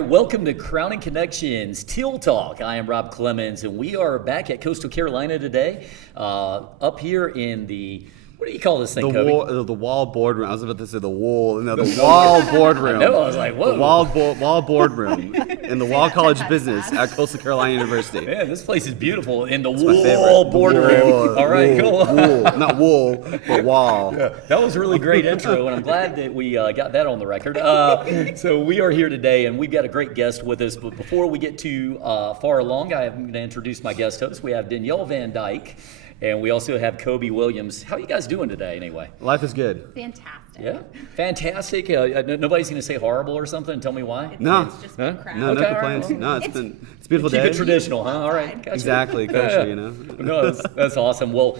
right, welcome to Crowning Connections Teal Talk. I am Rob Clemens, and we are back at Coastal Carolina today, up here in the, what do you call this thing, Kobe? The wall boardroom. I was about to say the wool. No, the wall boardroom. I know, I was like, whoa. The wall boardroom in the Wall College Business at Coastal Carolina University. Man, this place is beautiful in the wall boardroom. All right, go on. Wool, not wool, but wall. Yeah, that was a really great intro, and I'm glad that we got that on the record. So we are here today, and we've got a great guest with us. But before we get too far along, I'm going to introduce my guest host. We have Danielle Van Dyke. And we also have Kobe Williams. How are you guys doing today, anyway? Life is good. Fantastic. Yeah, fantastic. Nobody's going to say horrible or something and tell me why? It's just been crap. No complaints. Right. No, it's a beautiful Keep day. it traditional, huh? All right. Gotcha. Exactly, culture, you know. No, that's awesome. Well,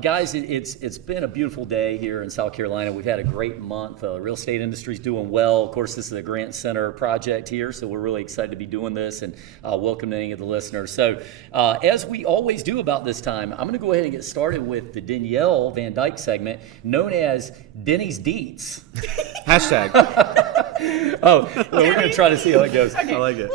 guys, it's been a beautiful day here in South Carolina. We've had a great month. The real estate industry's doing well. Of course, this is a Grant Center project here, so we're really excited to be doing this and welcome any of the listeners. So, as we always do about this time, I'm going to go ahead and get started with the Danielle Van Dyke segment, known as Denny's Deets. Hashtag. Oh, well, we're going to try to see how it goes. Okay. I like it.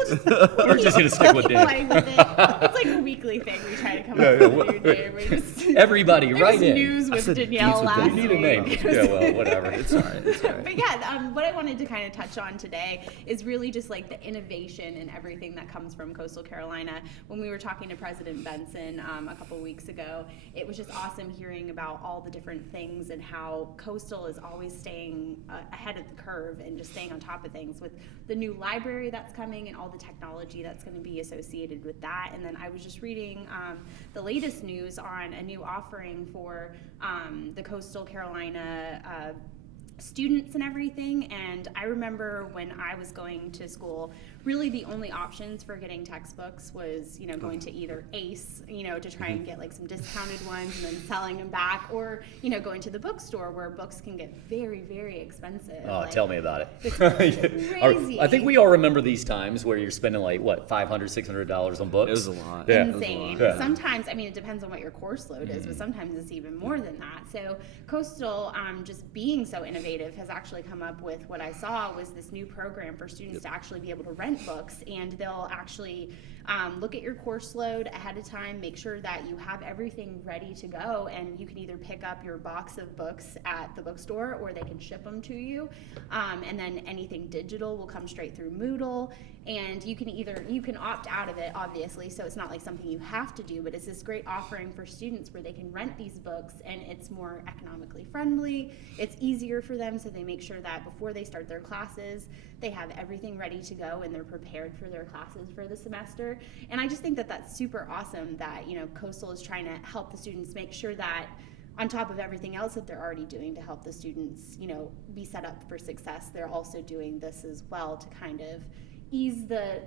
We're just going to stick with Denny. Playing with it. It's like a weekly thing we try to come up with a new name. We just, Everybody, there right was in. news with Danielle with last Denny. You need a name. week. Yeah, well, whatever. It's all right. It's all right. But yeah, what I wanted to kind of touch on today is really just like the innovation and everything that comes from Coastal Carolina. When we were talking to President Benson a couple weeks ago, it was just awesome hearing about all the different things and how Coastal is always staying ahead of the curve and just staying on top of things with the new library that's coming and all the technology that's going to be associated with that. And then I was just reading the latest news on a new offering for the Coastal Carolina students and everything. And I remember when I was going to school, really the only options for getting textbooks was, going to either ACE, to try and get like some discounted ones and then selling them back, or, going to the bookstore where books can get very, very expensive. Oh, tell me about it. It's crazy. I think we all remember these times where you're spending like, what, $500, $600 on books? It was a lot. Yeah. Insane. Yeah. Sometimes, it depends on what your course load is, but sometimes it's even more than that. So Coastal, just being so innovative, has actually come up with what I saw was this new program for students to actually be able to rent books, and they'll actually look at your course load ahead of time, make sure that you have everything ready to go, and you can either pick up your box of books at the bookstore or they can ship them to you, and then anything digital will come straight through Moodle. And you can opt out of it, obviously, so it's not like something you have to do, but it's this great offering for students where they can rent these books, and it's more economically friendly, it's easier for them, so they make sure that before they start their classes, they have everything ready to go and they're prepared for their classes for the semester. And I just think that that's super awesome that, Coastal is trying to help the students make sure that on top of everything else that they're already doing to help the students, be set up for success, they're also doing this as well to kind of ease the,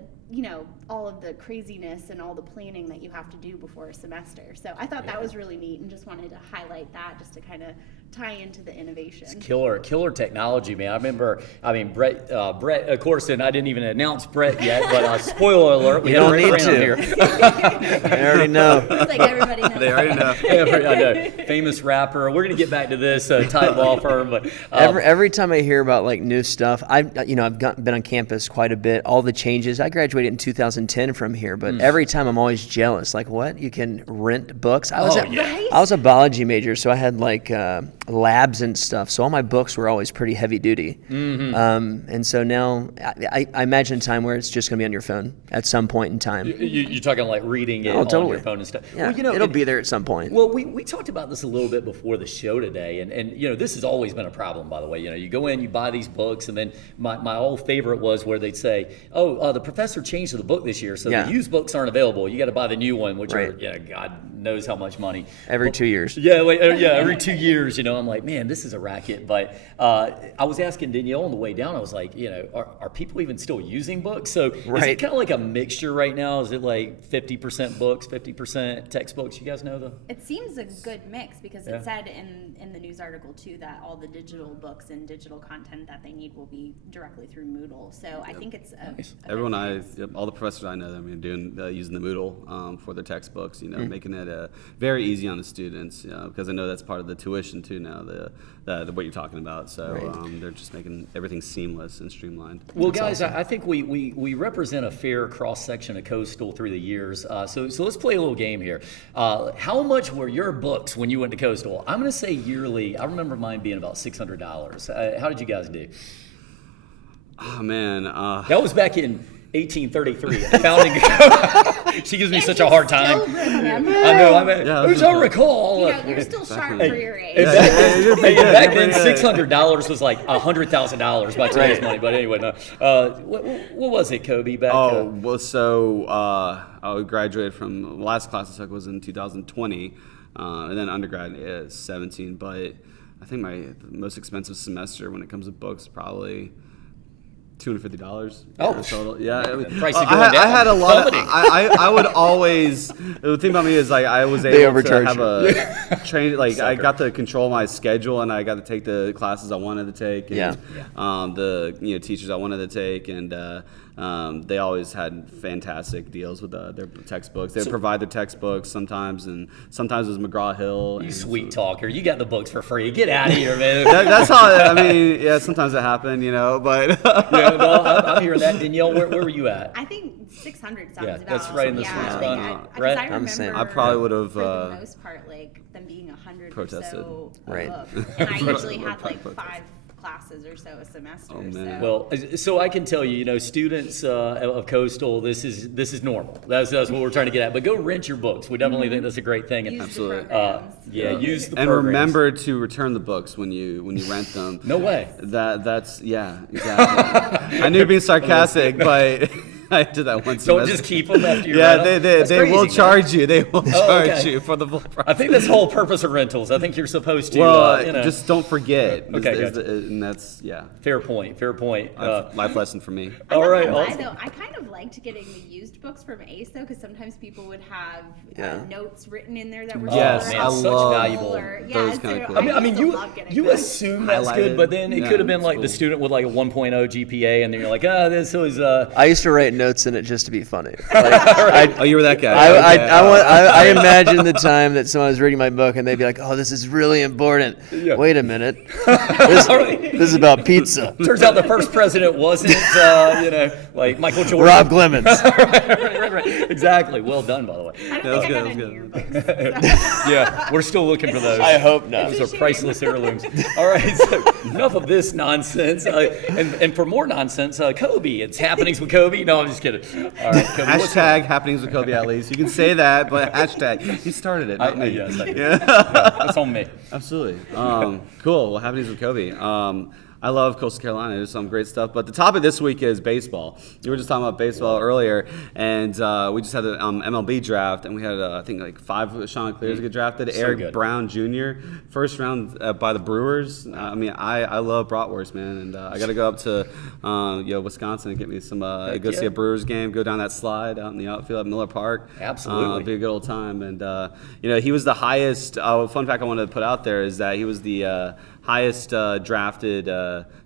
all of the craziness and all the planning that you have to do before a semester. So I thought that was really neat and just wanted to highlight that just to kind of tie into the innovation. It's killer technology, man. I remember, Brett, of course, and I didn't even announce Brett yet, but spoiler alert, we don't have need Brett to. here. I already know. It's like everybody knows. They already know. I know. Famous rapper. We're going to get back to this type law firm, but Every time I hear about like new stuff, I've been on campus quite a bit. All the changes. I graduated in 2010 from here, but every time I'm always jealous. Like, what? You can rent books? I was a biology major, so I had like labs and stuff. So all my books were always pretty heavy duty. And so now I imagine a time where it's just going to be on your phone at some point in time. You're talking like reading it on totally. your phone and stuff. Yeah, Well, it'll be there at some point. Well, we talked about this a little bit before the show today, and this has always been a problem, by the way. You go in, you buy these books, and then my old favorite was where they'd say, the professor changed the book this year, so the used books aren't available. You got to buy the new one, which are, God knows how much money. Every 2 years. Every 2 years, I'm like, man, this is a racket. But I was asking Danielle on the way down, I was like, are people even still using books? So is it kind of like a mixture right now? Is it like 50% books, 50% textbooks? You guys know the? It seems a good mix because it said in the news article too that all the digital books and digital content that they need will be directly through Moodle. So I think it's all the professors I know, doing using the Moodle for their textbooks. Making it very easy on the students, because I know that's part of the tuition too now, what you're talking about. So they're just making everything seamless and streamlined. Well, guys, I think we represent a fair cross-section of Coastal through the years. So let's play a little game here. How much were your books when you went to Coastal? I'm going to say yearly. I remember mine being about $600. How did you guys do? Oh, man. That was back in 1833. The founding. She gives me such a hard time. Still remember. I know. I mean, Yeah, as I recall. You're still sharp for your age. Back then, $600 was like $100,000 by today's money. But anyway, no. What was it, Kobe? Back. Well, so I graduated from the last class I took was in 2020, and then undergrad is 17. But I think my most expensive semester when it comes to books probably $250. Oh. Total. Yeah. I mean, Price is going I down. had a lot. Plummeting. I would always. The thing about me is like I was able to overcharge have a train. Like I Sucker. got to control my schedule, and I got to take the classes I wanted to take. And, the teachers I wanted to take, and they always had fantastic deals with their textbooks. They would provide their textbooks sometimes, and sometimes it was McGraw-Hill. You and sweet talker. You got the books for free. Get out of here, man. That's how. I mean, yeah. Sometimes it happened, but. Yeah, no, I'm hearing that. Danielle, where were you at? I think 600 sounds Yeah, about. that's right in the sweet spot. Right. Right? I'm saying- I I probably would've, for the most part, like them being 100 protested. or so a Right. book. And I usually had like Protested. 5 classes or so a semester. Oh, man. So. Well, so I can tell you, students of Coastal, this is normal. That's what we're trying to get at. But go rent your books. We definitely think that's a great thing. And Use Absolutely. the programs. use the And programs. remember to return the books when you rent them. No way. That's exactly. I knew being sarcastic, but I did that once. Don't just keep them after you Yeah, rent them. they That's will crazy, charge you. They will charge okay. you for the full price. I think that's the whole purpose of rentals. I think you're supposed to. Well, you know. just don't forget. Okay, Is gotcha. and that's Fair point. Fair point. life lesson for me. All right. I'm not gonna lie, Awesome. though, I kind of liked getting the used books from Ace though, because sometimes people would have Yeah. Notes written in there that were Yes, super man, I such love valuable. those kinda cool. I mean, used to you love getting you those. assume that's good, Highlighted. but then it Yeah, could have been it's like the cool. student with like a 1.0 GPA, and then you're like, this was. I used to write notes in it just to be funny. Oh, you were that guy. Okay. I imagine the time that someone was reading my book and they'd be like, "Oh, this is really important." Yeah. Wait a minute, this is about pizza. Turns out the first president wasn't, like Michael Jordan. Rob Clemens. right. Exactly. Well done, by the way. I don't That was think I good, got that any was of your books. Yeah, we're still looking for those. I hope not. Those are priceless heirlooms. All right, so enough of this nonsense. And for more nonsense, Kobe. It's happenings with Kobe. No, I'm just kidding. All right, Kobe. what's Hashtag happenings with Kobe at least. You can say that, but hashtag. He started it, not me. yes, I did. Yeah. That's on me. Absolutely. Cool. Well, happenings with Kobe. I love Coastal Carolina. There's some great stuff. But the topic this week is baseball. You were just talking about baseball earlier, and we just had the MLB draft, and we had, I think, like 5 Sean Clears get drafted. So Eric good. Brown Jr., first round by the Brewers. I mean, I love bratwurst, man, and I got to go up to Wisconsin and get me some, go see yeah. a Brewers game, go down that slide out in the outfield at Miller Park. Absolutely. It'd be a good old time. And, he was the highest, fun fact I wanted to put out there is that he was the highest drafted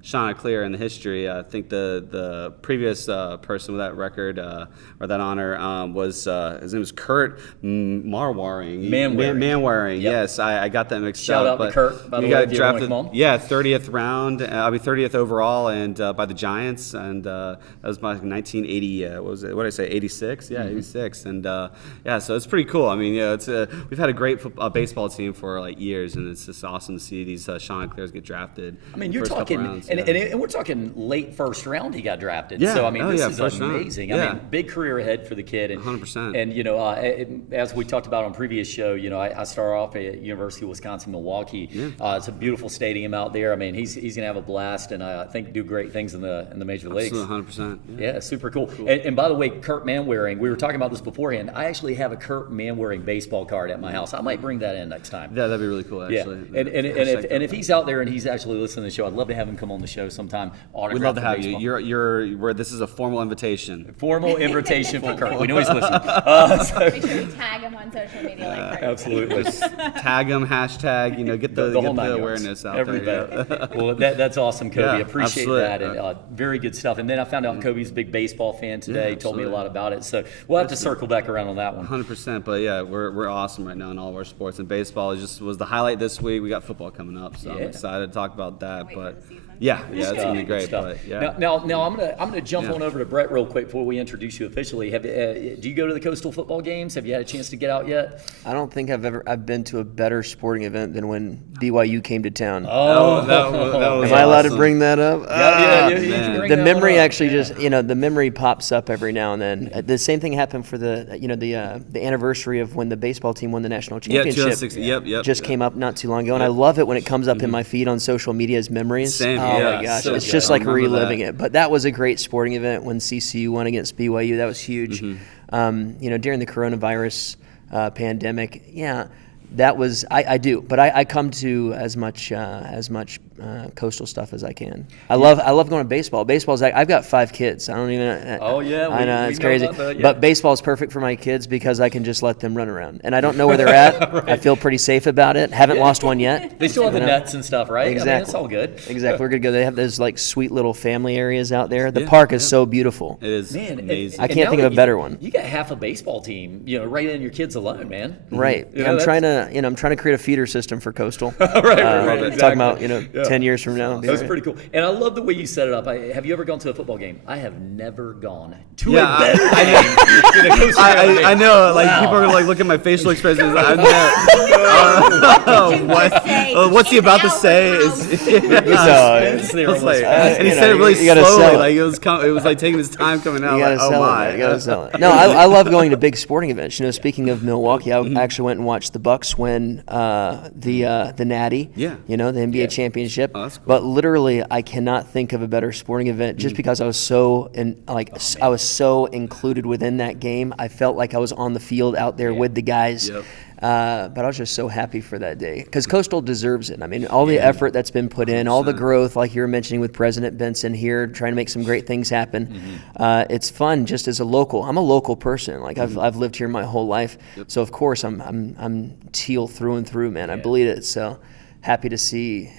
Chanticleer in the history. I think the previous person with that record or that honor was his name was Kurt Manwaring. Manwaring. Yep. Yes, I got that mixed Shout up. out to Kurt, by the he way, got if you ever wanna drafted. come on. Yeah, 30th round. 30th overall, and by the Giants, and that was by 1980. What was it? What did I say? 86. Yeah, 86. And so it's pretty cool. I mean, it's we've had a great baseball team for like years, and it's just awesome to see these Chanticleers get drafted. I mean, you're first couple talking, rounds, and we're talking late first round. He got drafted. Yeah. So I mean, Oh, this yeah, is first round. amazing. Yeah. I mean, big career ahead for the kid. And 100%. And as we talked about on previous show, I started off at University of Wisconsin Milwaukee. Yeah. It's a beautiful stadium out there. I mean, he's gonna have a blast, and I think do great things in the major leagues. Absolutely, 100%. Yeah, super cool. And by the way, Kurt Manwaring, we were talking about this beforehand. I actually have a Kurt Manwaring baseball card at my house. I might bring that in next time. Yeah, that'd be really cool, actually. Yeah, and if he's out there and he's actually listening to the show, I'd love to have him come on the show sometime. We'd love to have you. This is a formal invitation. Formal invitation for Kurt. We know he's listening. Make sure you tag him on social media like Kurt. Absolutely. Tag him, hashtag, get the awareness out there. Yeah. Well, that's awesome, Kobe. Yeah, Appreciate absolutely. that. And very good stuff. And then I found out Kobe's a big baseball fan today. He told me a lot about it. So we'll have to circle back around on that one. 100%. But yeah, we're awesome right now in all of our sports. And baseball was the highlight this week. We got football coming up, so I'm excited to talk about that. But yeah, it's gonna be great. But yeah. Now I'm gonna jump on over to Brett real quick before we introduce you officially. Do you go to the Coastal football games? Have you had a chance to get out yet? I don't think I've been to a better sporting event than when BYU came to town. Oh, that was Am I allowed to awesome. bring that up? You can bring The that memory one up. actually the memory pops up every now and then. The same thing happened for the anniversary of when the baseball team won the national Yeah, championship. 2006. Yep. Just came up not too long ago, and I love it when it comes up in my feed on social media as memories. Same, oh yeah, my gosh, so it's good. just I like remember reliving that. it. But that was a great sporting event when CCU won against BYU. That was huge. During the coronavirus pandemic, that was I do, but I come to as much coastal stuff as I can. I love going to baseball. Baseball's I've got 5 kids. I don't even. Oh, yeah, I know we it's know crazy. about that, yeah. But baseball's perfect for my kids because I can just let them run around, and I don't know where they're at. Right. I feel pretty safe about it. Haven't lost one yet. They still have the You know? nets and stuff, right? Exactly. I mean, it's all good. Exactly. We're gonna go. They have those like sweet little family areas out there. The park is so beautiful. It is Man, amazing. I can't think of a better one. You got half a baseball team, right in your kids alone, man. Right. You know, I'm that's- trying to create a feeder system for coastal. right, Talking exactly. about 10 years from now. That's pretty cool. And I love the way you set it up. Have you ever gone to a football game? I have never gone to Yeah, a better game than a Coastal Carolina game. I know, like Wow. people are like look at my facial expressions. I'm What what's he about to say? Suspense there It's like, almost. and he you said know, it really you gotta sell slowly, it. like it was like taking his time coming out. You gotta Like, oh sell my! it. You gotta sell it. No, I love going to big sporting events. Speaking of Milwaukee, I actually went and watched the Bucks win the Natty. Yeah. The NBA championship. Oh, that's cool. But literally, I cannot think of a better sporting event just because I was so I was so included within that game. I felt like I was on the field out there with the guys. Yep. But I was just so happy for that day because Coastal deserves it. I mean, all the effort that's been put in, all the growth, like you were mentioning with President Benson here, trying to make some great things happen. It's fun just as a local. I'm a local person. Like I've lived here my whole life, so of course I'm Teal through and through, man. I bleed it. So happy to see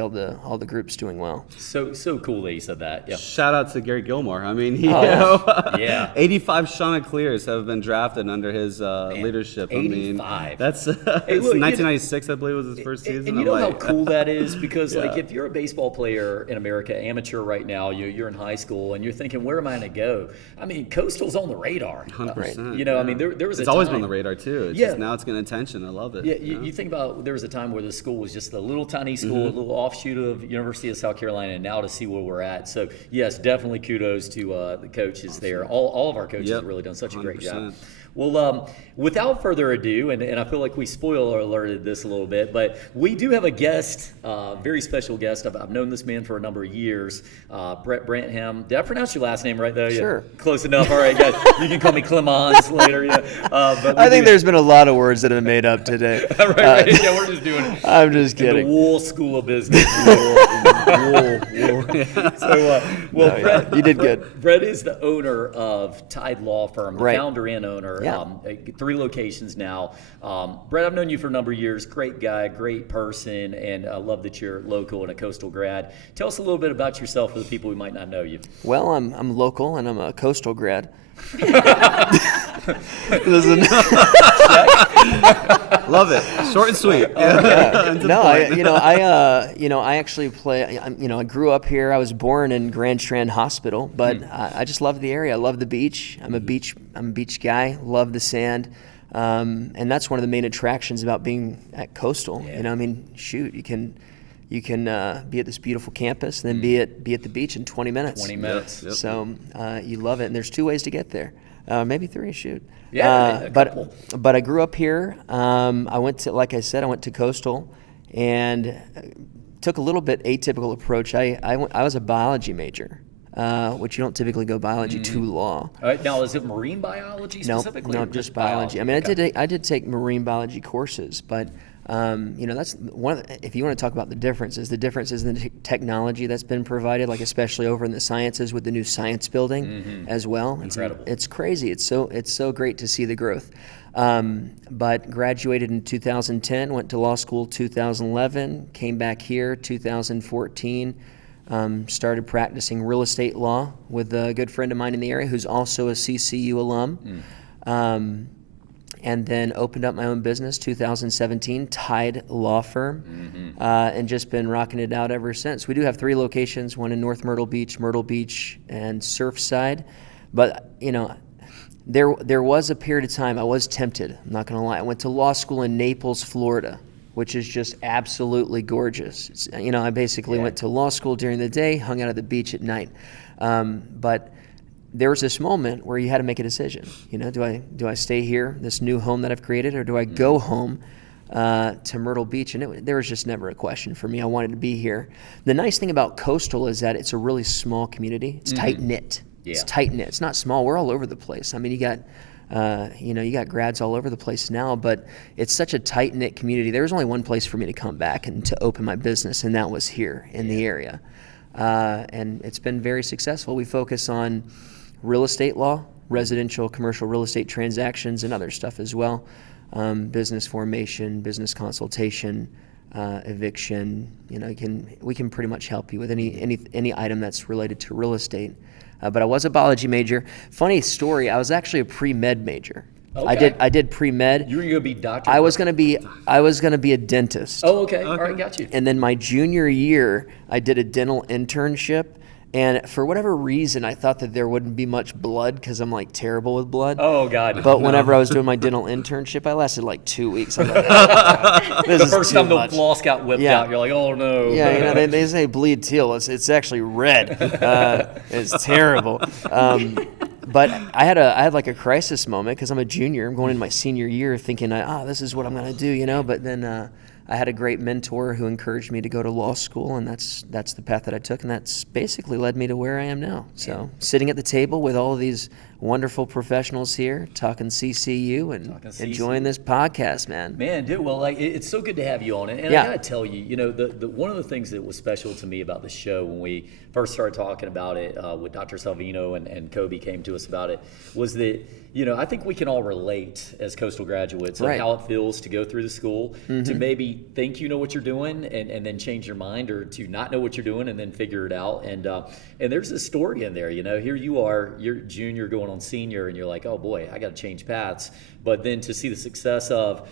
all the groups doing well. So cool that you said that. Yeah. Shout out to Gary Gilmore. I mean, Yeah. 85 Chanticleers have been drafted under his leadership. 85. I mean, that's it's look, 1996, I believe, was his first season. And you know I'm how like, cool that is? Because if you're a baseball player in America, amateur right now, you're in high school, and you're thinking, where am I going to go? I mean, Coastal's on the radar. 100%. I mean, there was it's a always time, been on the radar too. It's Yeah. just now it's getting attention. I love it. Yeah, you think about there was a time where the school was just a little tiny school, a little offshoot of University of South Carolina, and now to see where we're at. So yes, definitely kudos to the coaches there. All of our coaches have really done such a great job. 100%. Well, without further ado, and I feel like we spoiler alerted this a little bit, but we do have a guest, very special guest. I've known this man for a number of years, Brett Branham. Did I pronounce your last name right though? Sure. Yeah. Close enough. All right, guys. You can call me Clemens later. Yeah. But I think there's been a lot of words that have been made up today. right. Yeah, we're just doing it. I'm just The kidding. Wool School of Business. So, Brett, You did good. Brett is the owner of Tide Law Firm, the Right. founder and owner. Yeah. 3 locations now. Brett, I've known you for a number of years. Great guy, great person, and I love that you're local and a coastal grad. Tell us a little bit about yourself for the people who might not know you. Well, I'm local and I'm a coastal grad. Love it. Short and sweet. No, I actually play. I grew up here. I was born in Grand Strand Hospital, but I just love the area. I love the beach. I'm a beach guy. Love the sand, and that's one of the main attractions about being at Coastal. Yeah. Shoot, you can be at this beautiful campus, and then be at the beach in 20 minutes. 20 minutes. Yep. So you love it, and there's 2 ways to get there, maybe 3. Shoot. Yeah, a couple. But I grew up here. I went to Coastal, and took a little bit atypical approach. I was a biology major, which you don't typically go biology to law. All right, now, is it marine biology No, specifically? or just biology. I mean, Okay. I did take marine biology courses, but That's one of if you want to talk about the differences in the technology that's been provided, like especially over in the sciences with the new science building as well. Incredible. It's crazy. It's so great to see the growth. But graduated in 2010, went to law school 2011, came back here 2014, started practicing real estate law with a good friend of mine in the area who's also a CCU alum. And then opened up my own business 2017, Tide Law Firm, and just been rocking it out ever since. We do have 3 locations, one in North Myrtle Beach, and Surfside. But, there was a period of time I was tempted, I'm not going to lie. I went to law school in Naples, Florida, which is just absolutely gorgeous. I basically went to law school during the day, hung out at the beach at night. But there was this moment where you had to make a decision. Do I stay here, this new home that I've created, or do I go home to Myrtle Beach? And there was just never a question for me. I wanted to be here. The nice thing about Coastal is that it's a really small community. It's tight-knit. Yeah. It's tight-knit. It's not small. We're all over the place. I mean, you got grads all over the place now, but it's such a tight-knit community. There was only one place for me to come back and to open my business, and that was here in the area. And it's been very successful. We focus on real estate law, residential, commercial real estate transactions, and other stuff as well. Business formation, business consultation, eviction. We can pretty much help you with any item that's related to real estate. But I was a biology major. Funny story, I was actually a pre-med major. Okay. I did pre-med. You were going to be doctor? I was going to be a dentist. Oh, okay. All right, got you. And then my junior year, I did a dental internship. And for whatever reason, I thought that there wouldn't be much blood because I'm like terrible with blood. Oh, God. But whenever I was doing my dental internship, I lasted like 2 weeks. I'm like, oh, this The is first too time the much. floss got whipped out, you're like, oh, no. Yeah, they say bleed teal. It's actually red. It's terrible. But I had like a crisis moment because I'm a junior. I'm going into my senior year thinking, this is what I'm going to do, But then I had a great mentor who encouraged me to go to law school, and that's the path that I took, and that's basically led me to where I am now. So sitting at the table with all of these wonderful professionals here, talking CCU and enjoying this podcast, man. Man, dude, well, it's so good to have you on it. And I gotta tell you, the one of the things that was special to me about the show when we first started talking about it with Dr. Salvino and Kobe came to us about it was that, I think we can all relate as Coastal graduates of how it feels to go through the school, to maybe think you know what you're doing and then change your mind, or to not know what you're doing and then figure it out. And there's this story in there, here you are, you're junior going on senior, and you're like, oh boy, I got to change paths. But then to see the success of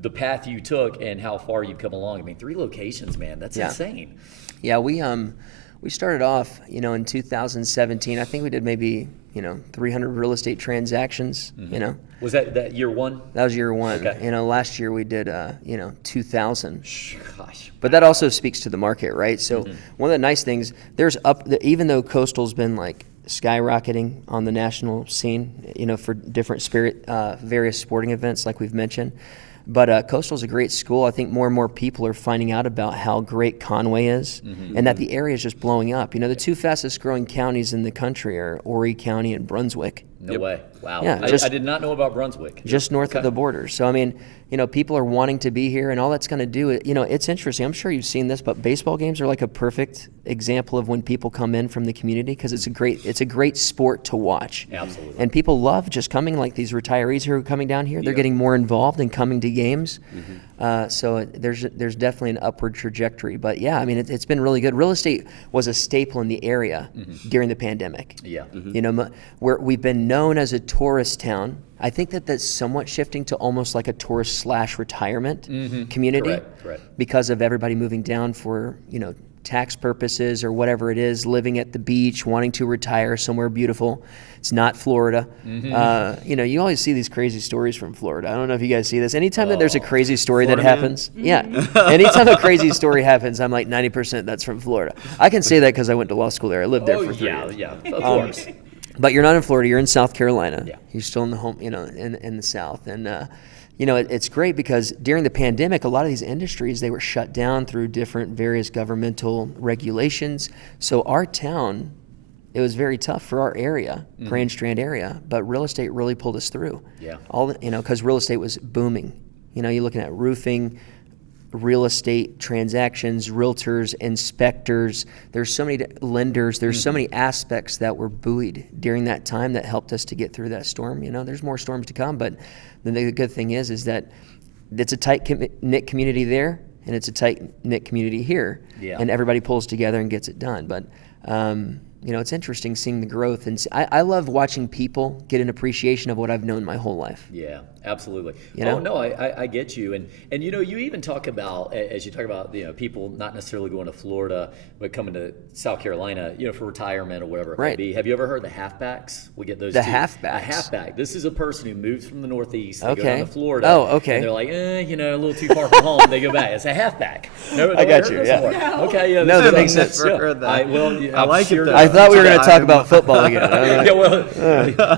the path you took and how far you've come along. I mean, 3 locations, man, that's insane. Yeah, we started off, in 2017. I think we did maybe 300 real estate transactions. Was that year one? That was year one. Okay. Last year we did 2,000. Gosh. But that also speaks to the market, right? So one of the nice things, even though Coastal's been like skyrocketing on the national scene, for different various sporting events like we've mentioned. But Coastal's a great school. I think more and more people are finding out about how great Conway is, and that the area is just blowing up. The 2 fastest growing counties in the country are Horry County and Brunswick. No way. Wow. Yeah, I did not know about Brunswick. Just north of the border. So, I mean, people are wanting to be here, and all that's going to do, it's interesting. I'm sure you've seen this, but baseball games are like a perfect example of when people come in from the community because it's a great sport to watch. Absolutely. And people love just coming, like these retirees who are coming down here. They're getting more involved and coming to games. So there's definitely an upward trajectory. But yeah, I mean, it's been really good. Real estate was a staple in the area during the pandemic. Yeah. Where we've been known as a tourist town. I think that's somewhat shifting to almost like a tourist/retirement community. Correct. Because of everybody moving down for, tax purposes or whatever it is, living at the beach, wanting to retire somewhere beautiful. It's not Florida. You always see these crazy stories from Florida. I don't know if you guys see this. Anytime that there's a crazy story that happens, anytime a crazy story happens, I'm like 90% that's from Florida. I can say that because I went to law school there. I lived there for 3 years. Yeah, of course. But you're not in Florida. You're in South Carolina. Yeah. You're still in the home, in the South. And, it's great because during the pandemic, a lot of these industries, they were shut down through different various governmental regulations. So our town, it was very tough for our area, Grand Strand area, but real estate really pulled us through. Yeah. Because real estate was booming. You're looking at roofing, real estate transactions, realtors, inspectors. There's so many lenders. There's so many aspects that were buoyed during that time that helped us to get through that storm. You know, there's more storms to come, but the good thing is that it's a tight-knit community there, and it's a tight-knit community here, and everybody pulls together and gets it done. But you know, it's interesting seeing the growth, and I love watching people get an appreciation of what I've known my whole life. Yeah, absolutely. You know? Oh no, I get you, and you know, you even talk about, as you talk about, you know, people not necessarily going to Florida but coming to South Carolina, you know, for retirement or whatever it may be. Have you ever heard the halfbacks? We get those. The too. halfbacks. A halfback. This is a person who moves from the Northeast. They Okay. go down to Florida. Oh, okay. And they're like, you know, a little too far from home. They go back. It's a halfback. I got you. Yeah. No. Okay. Yeah. No, this that is- makes sense. Never heard that. I like it, though. I thought we were going to talk about football again. Yeah, well,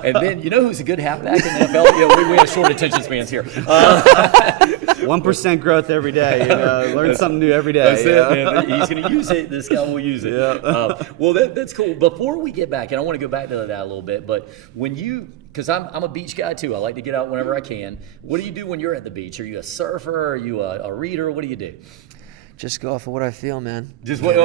and then you know who's a good halfback in the NFL? Yeah, we have short attention spans here. 1% growth every day. You know, learn something new every day. That's you know? it, man. He's going to use it. This guy will use it. Well, that's cool. Before we get back, and I want to go back to that a little bit, but when you, because I'm a beach guy too. I like to get out whenever I can. What do you do when you're at the beach? Are you a surfer? Are you a reader? What do you do? Just go off of what I feel, man. Just what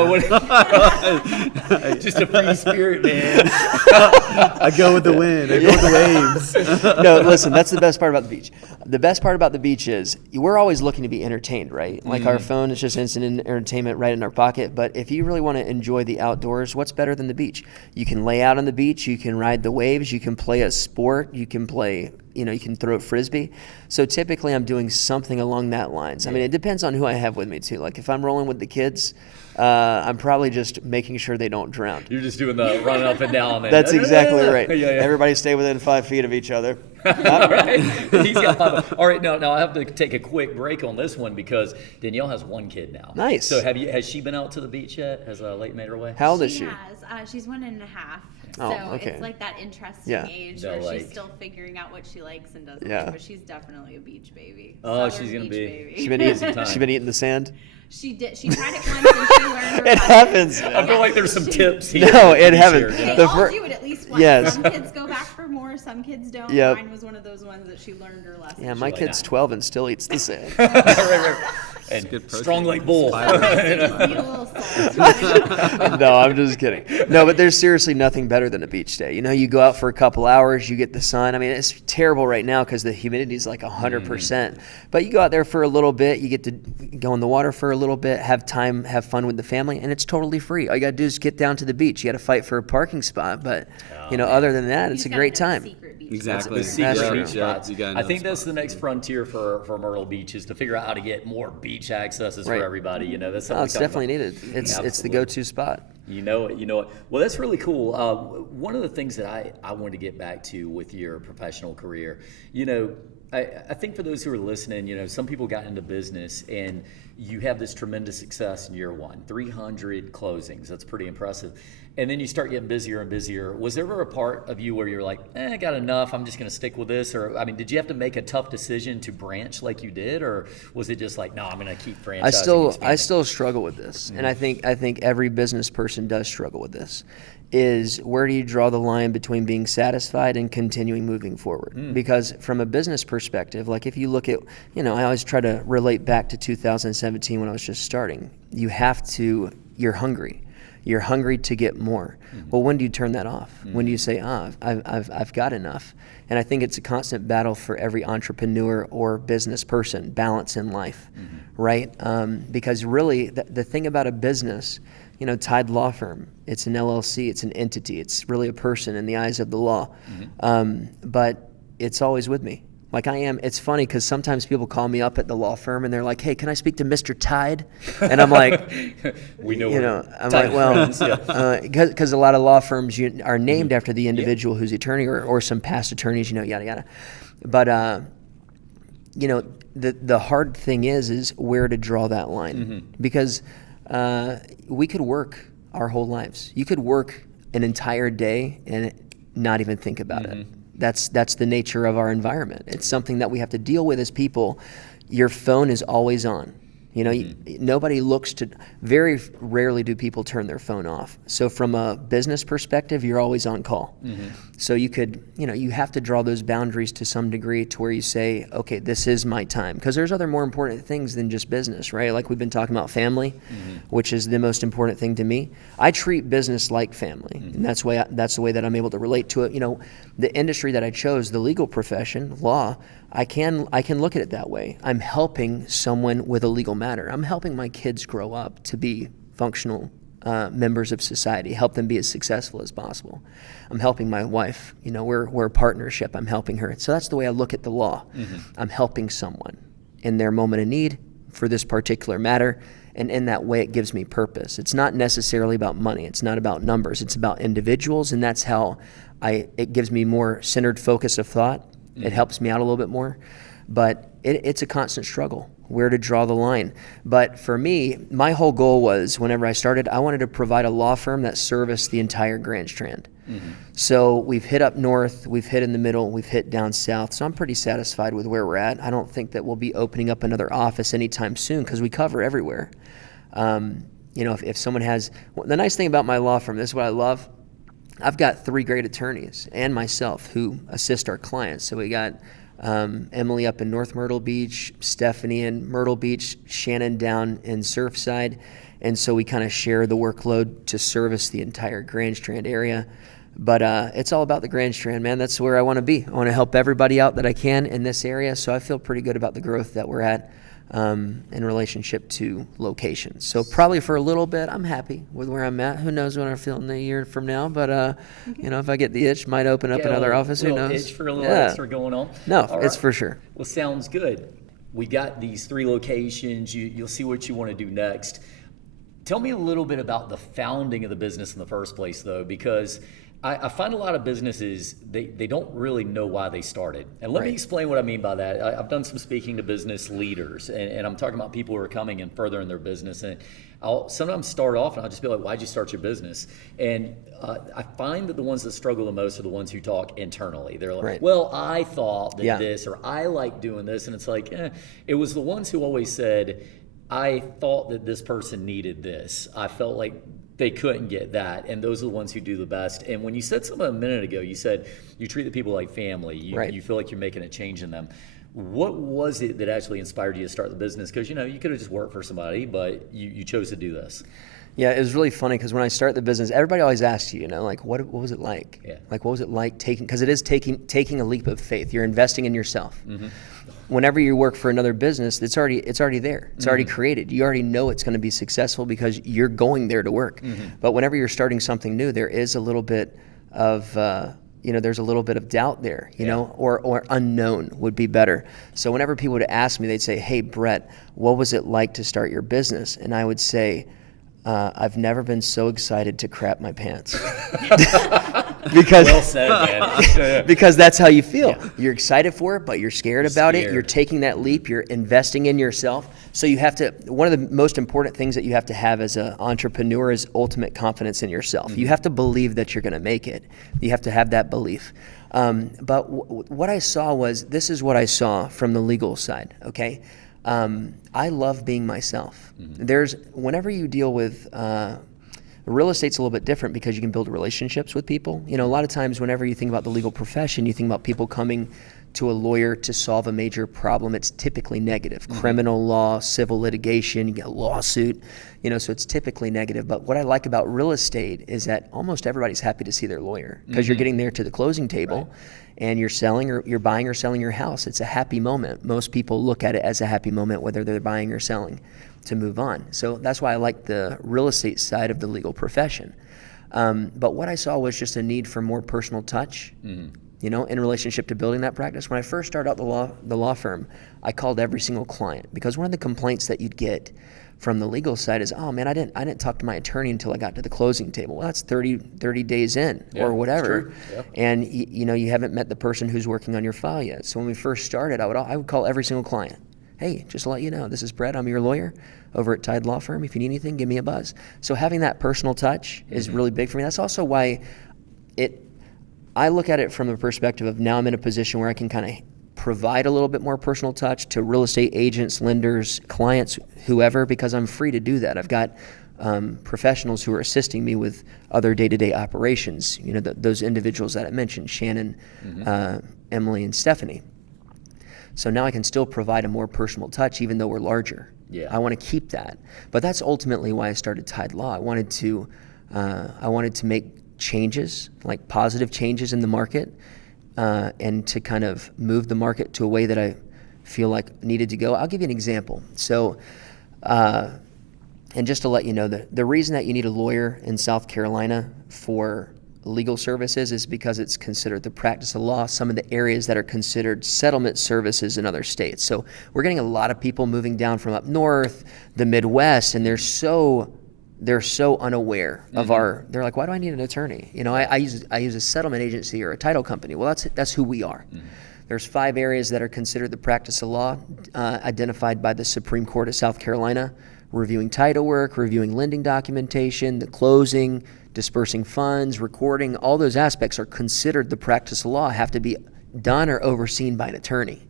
just a free spirit, man. I go with the wind. I go with the waves. No, listen, that's the best part about the beach. The best part about the beach is we're always looking to be entertained, right? Like our phone is just instant entertainment right in our pocket. But if you really want to enjoy the outdoors, what's better than the beach? You can lay out on the beach. You can ride the waves. You can play a sport. You can play, you know, you can throw a frisbee. So typically I'm doing something along that lines. I mean, it depends on who I have with me too. Like if I'm rolling with the kids, I'm probably just making sure they don't drown. You're just doing the running up and down. And That's exactly right. Yeah. Everybody stay within 5 feet of each other. All right. He's got 5. All right. Now I have to take a quick break on this one because Danielle has 1 kid now. Nice. So has she been out to the beach yet? Has Lake made her way? How old is she? Has. She's 1.5. Oh, So okay. it's like that interesting Yeah. age No, where like- she's still figuring out what she likes and doesn't Yeah. like, but she's definitely a beach baby. Oh, Southern she's gonna beach be- baby. She's been time. eating the sand. She did. She tried it once and she learned her It lesson. happens. I feel like there's some tips here. No, that it we happens. shared, you know? They The all fir- do it at least once. Yes. Some kids go back for more, some kids don't. Yep. Mine was one of those ones that she learned her lesson. Yeah, my like kid's that. 12 and still eats the sand. Right. And good protein. strong Lake Bull. Sometimes you just need a little salt. No, I'm just kidding. No, but there's seriously nothing better than a beach day. You know, you go out for a couple hours, you get the sun. I mean, it's terrible right now because the humidity is like 100%. But you go out there for a little bit, you get to go in the water for a little bit, have time, have fun with the family, and it's totally free. All you got to do is get down to the beach. You got to fight for a parking spot, but you know, other than that, You it's a just gotta great know the time. secret beach Exactly. The secret That's beach true. spots. You gotta I know think the that's the spots. next frontier for Myrtle Beach is to figure out how to get more beach accesses Right. for everybody. You know, that's something Oh, we it's talk definitely about. needed. It's the Absolutely. go-to spot. You know it. Well, that's really cool. One of the things that I wanted to get back to with your professional career, you know, I think for those who are listening, you know, some people got into business and you have this tremendous success in year 1, 300 closings. That's pretty impressive. And then you start getting busier and busier. Was there ever a part of you where you're like, I got enough, I'm just going to stick with this? Or, I mean, did you have to make a tough decision to branch like you did? Or was it just like, no, I'm going to keep franchising? I expanding? still struggle with this, and I think every business person does struggle with this. Is where do you draw the line between being satisfied and continuing moving forward? Because from a business perspective, like if you look at, you know, I always try to relate back to 2017 when I was just starting. You're hungry. You're hungry to get more. Well, when do you turn that off? When do you say, I've got enough? And I think it's a constant battle for every entrepreneur or business person, balance in life, right? Because really, the thing about a business, you know, Tide Law Firm, it's an LLC, it's an entity, it's really a person in the eyes of the law. But it's always with me. Like I am, it's funny because sometimes people call me up at the law firm and they're like, hey, can I speak to Mr. Tide? And I'm like, We know you we're know, I'm tight like, well, friends, yeah. because a lot of law firms are named after the individual who's the attorney or some past attorneys, you know, yada, yada. But, you know, the hard thing is where to draw that line. Because we could work our whole lives. You could work an entire day and not even think about it. That's the nature of our environment. It's something that we have to deal with as people. Your phone is always on. Nobody looks to, very rarely do people turn their phone off. So from a business perspective, you're always on call. So you could, you have to draw those boundaries to some degree to where you say, okay, this is my time. Because there's other more important things than just business, right? Like we've been talking about family, which is the most important thing to me. I treat business like family, and that's the way that I'm able to relate to it. The industry that I chose, the legal profession, law, I can look at it that way. I'm helping someone with a legal matter. I'm helping my kids grow up to be functional members of society, help them be as successful as possible. I'm helping my wife. We're a partnership. I'm helping her. So that's the way I look at the law. I'm helping someone in their moment of need for this particular matter. And in that way, it gives me purpose. It's not necessarily about money. It's not about numbers. It's about individuals. And that's how it gives me more centered focus of thought. It helps me out a little bit more. But it's a constant struggle, where to draw the line. But for me, my whole goal was, whenever I started, I wanted to provide a law firm that serviced the entire Grand Strand. So we've hit up north, we've hit in the middle, we've hit down south. So I'm pretty satisfied with where we're at. I don't think that we'll be opening up another office anytime soon because we cover everywhere. If someone has, the nice thing about my law firm, this is what I love. I've got 3 great attorneys and myself who assist our clients. So we got Emily up in North Myrtle Beach, Stephanie in Myrtle Beach, Shannon down in Surfside. And so we kind of share the workload to service the entire Grand Strand area. But it's all about the Grand Strand, man. That's where I want to be. I want to help everybody out that I can in this area. So I feel pretty good about the growth that we're at in relationship to locations. So probably for a little bit, I'm happy with where I'm at. Who knows what I feel in a year from now? But if I get the itch, might open up another office. Who knows? Itch for a little extra going on. No, All it's right. for sure. Well, sounds good. We got these 3 locations. You'll see what you want to do next. Tell me a little bit about the founding of the business in the first place, though, because I find a lot of businesses, they don't really know why they started. And let me explain what I mean by that. I've done some speaking to business leaders, and I'm talking about people who are coming and furthering their business. And I'll sometimes start off and I'll just be like, why'd you start your business? And I find that the ones that struggle the most are the ones who talk internally. They're like, well, I thought that this, or I like doing this. And it's like, it was the ones who always said, I thought that this person needed this. I felt like they couldn't get that, and those are the ones who do the best. And when you said something a minute ago, you said you treat the people like family. You feel like you're making a change in them. What was it that actually inspired you to start the business? Because you could have just worked for somebody, but you chose to do this. Yeah, it was really funny because when I started the business, everybody always asks you, like, what was it like? Yeah. Like, what was it like because it is taking a leap of faith. You're investing in yourself. Whenever you work for another business, it's already there. It's already created. You already know it's going to be successful because you're going there to work. But whenever you're starting something new, there is a little bit of there's a little bit of doubt there, or unknown would be better. So whenever people would ask me, they'd say, "Hey, Brett, what was it like to start your business?" And I would say, I've never been so excited to crap my pants. Because, well said, man. Because that's how you feel. Yeah. You're excited for it, but you're scared about it. You're taking that leap. You're investing in yourself. So you have to, one of the most important things that you have to have as an entrepreneur is ultimate confidence in yourself. You have to believe that you're going to make it. You have to have that belief. But what I saw was, this is what I saw from the legal side, okay? I love being myself. Whenever you deal with real estate's a little bit different because you can build relationships with people. A lot of times whenever you think about the legal profession, you think about people coming to a lawyer to solve a major problem. It's typically negative. Criminal law, civil litigation, you get a lawsuit, so it's typically negative. But what I like about real estate is that almost everybody's happy to see their lawyer because you're getting there to the closing table. And you're selling or you're buying or selling your house. It's a happy moment. Most people look at it as a happy moment, whether they're buying or selling, to move on. So that's why I like the real estate side of the legal profession. But what I saw was just a need for more personal touch, in relationship to building that practice. When I first started out the law firm, I called every single client because one of the complaints that you'd get from the legal side is, oh man, I didn't talk to my attorney until I got to the closing table. Well, that's 30 days in or whatever. And you haven't met the person who's working on your file yet. So when we first started, I would call every single client. Hey, just to let you know, this is Brett. I'm your lawyer over at Tide Law Firm. If you need anything, give me a buzz. So having that personal touch is really big for me. That's also why I look at it from the perspective of now I'm in a position where I can kind of provide a little bit more personal touch to real estate agents, lenders, clients, whoever, because I'm free to do that. I've got professionals who are assisting me with other day-to-day operations. You know, those individuals that I mentioned, Shannon, Emily, and Stephanie. So now I can still provide a more personal touch, even though we're larger. Yeah. I want to keep that. But that's ultimately why I started Tide Law. I wanted to make changes, like positive changes in the market, and to kind of move the market to a way that I feel like needed to go. I'll give you an example. So, and just to let you know, the reason that you need a lawyer in South Carolina for legal services is because it's considered the practice of law, some of the areas that are considered settlement services in other states. So we're getting a lot of people moving down from up north, the Midwest, and they're so unaware of they're like, why do I need an attorney? You know, I use a settlement agency or a title company. Well, that's who we are. There's 5 areas that are considered the practice of law, identified by the Supreme Court of South Carolina: reviewing title work, reviewing lending documentation, the closing, dispersing funds, recording. All those aspects are considered the practice of law, have to be done or overseen by an attorney.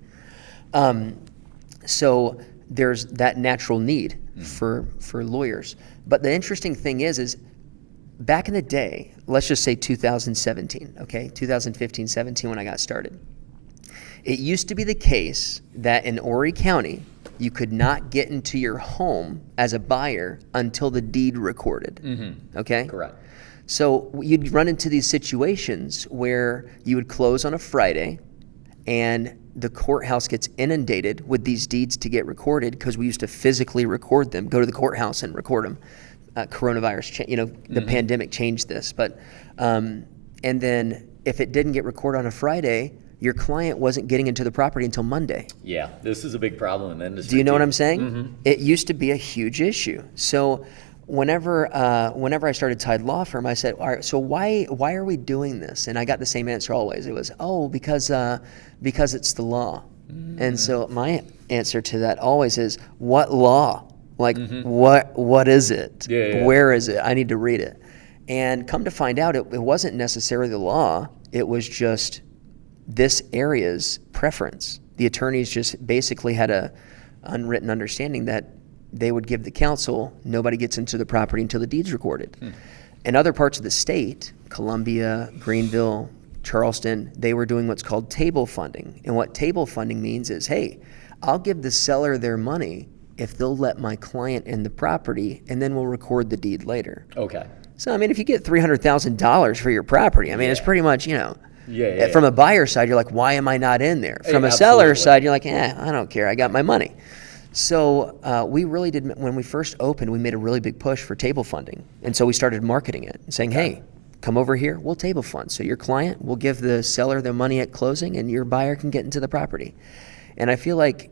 So there's that natural need for lawyers. But the interesting thing is back in the day, let's just say 2017, okay, 2015, 17 when I got started, it used to be the case that in Horry County, you could not get into your home as a buyer until the deed recorded, okay? Correct. So you'd run into these situations where you would close on a Friday and the courthouse gets inundated with these deeds to get recorded because we used to physically record them, go to the courthouse and record them. Coronavirus, the pandemic changed this. But and then if it didn't get recorded on a Friday, your client wasn't getting into the property until Monday. Yeah, this is a big problem in the industry. Do you know what I'm saying? It used to be a huge issue. So whenever I started Tide Law Firm, I said, all right, so why are we doing this? And I got the same answer always. It was, because it's the law. And so my answer to that always is, what law? Like, what is it? Yeah. Where is it? I need to read it. And come to find out, it wasn't necessarily the law. It was just this area's preference. The attorneys just basically had a unwritten understanding that they would give the counsel, nobody gets into the property until the deed's recorded. In other parts of the state, Columbia, Greenville, Charleston, they were doing what's called table funding. And what table funding means is, hey, I'll give the seller their money if they'll let my client in the property, and then we'll record the deed later. Okay. So, I mean, if you get $300,000 for your property, I mean, it's pretty much, Yeah. From a buyer's side, you're like, why am I not in there? From a Absolutely. seller's side, you're like, I don't care. I got my money. So we really did, when we first opened, we made a really big push for table funding. And so we started marketing it and saying, hey, come over here, we'll table fund. So your client will give the seller their money at closing and your buyer can get into the property. And I feel like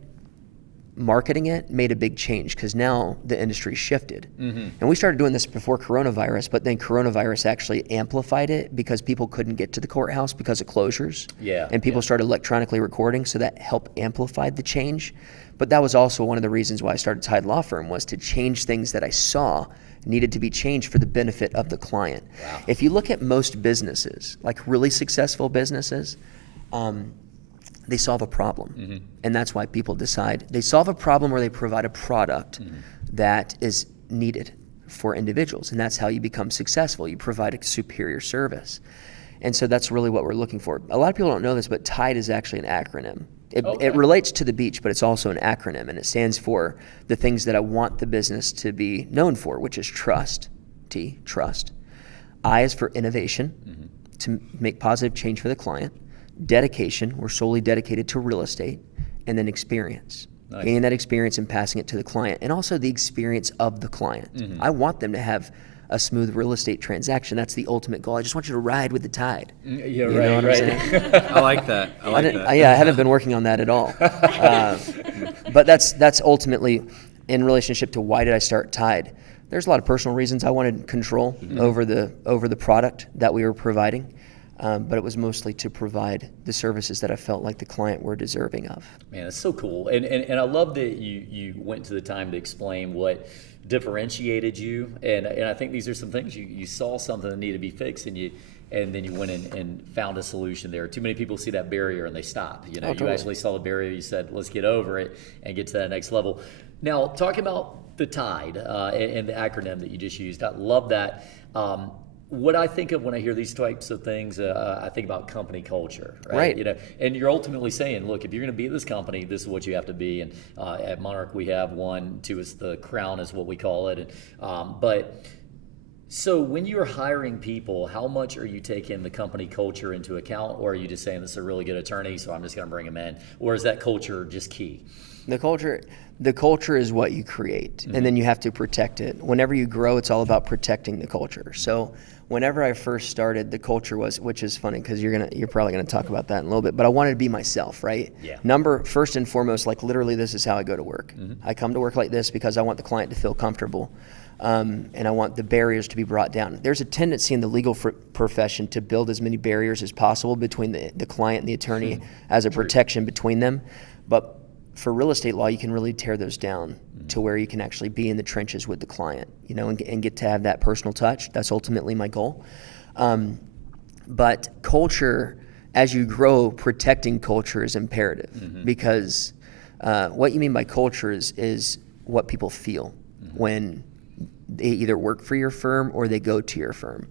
marketing it made a big change because now the industry shifted. And we started doing this before coronavirus, but then coronavirus actually amplified it because people couldn't get to the courthouse because of closures. Yeah, And people started electronically recording, so that helped amplify the change. But that was also one of the reasons why I started Tide Law Firm, was to change things that I saw needed to be changed for the benefit of the client. Wow. If you look at most businesses, like really successful businesses, they solve a problem. And that's why people decide. They solve a problem where they provide a product that is needed for individuals. And that's how you become successful. You provide a superior service. And so that's really what we're looking for. A lot of people don't know this, but TIDE is actually an acronym. It relates to the beach, but it's also an acronym, and it stands for the things that I want the business to be known for, which is trust, T, trust. I is for innovation, to make positive change for the client. Dedication, we're solely dedicated to real estate. And then experience, gaining that experience and passing it to the client. And also the experience of the client. I want them to have a smooth real estate transaction. That's the ultimate goal. I just want you to ride with the tide. Yeah, You know what I'm saying? I like that. I haven't been working on that at all. But that's ultimately in relationship to why did I start Tide. There's a lot of personal reasons. I wanted control over the product that we were providing. but it was mostly to provide the services that I felt like the client were deserving of. Man, it's so cool. And I love that you went to the time to explain what differentiated you. And I think these are some things you saw something that needed to be fixed, and then you went in and found a solution there. Too many people see that barrier and they stop. You know, totally. You actually saw the barrier, you said, let's get over it and get to that next level. Now, talking about the TIDE and the acronym that you just used, I love that. What I think of when I hear these types of things, I think about company culture, right? You know, and you're ultimately saying, look, if you're going to be at this company, this is what you have to be. And at Monarch, we have 1, 2 is the crown, is what we call it. But so when you're hiring people, how much are you taking the company culture into account, or are you just saying this is a really good attorney, so I'm just going to bring him in, or is that culture just key? The culture is what you create, and then you have to protect it. Whenever you grow, it's all about protecting the culture. So whenever I first started, the culture was, which is funny because you're probably gonna talk about that in a little bit, but I wanted to be myself, right? Yeah. First and foremost, like literally, this is how I go to work. I come to work like this because I want the client to feel comfortable, and I want the barriers to be brought down. There's a tendency in the legal profession to build as many barriers as possible between the client and the attorney as a protection between them, but for real estate law, you can really tear those down to where you can actually be in the trenches with the client, you know, and get to have that personal touch. That's ultimately my goal. But culture, as you grow, protecting culture is imperative because what you mean by culture is what people feel when they either work for your firm or they go to your firm.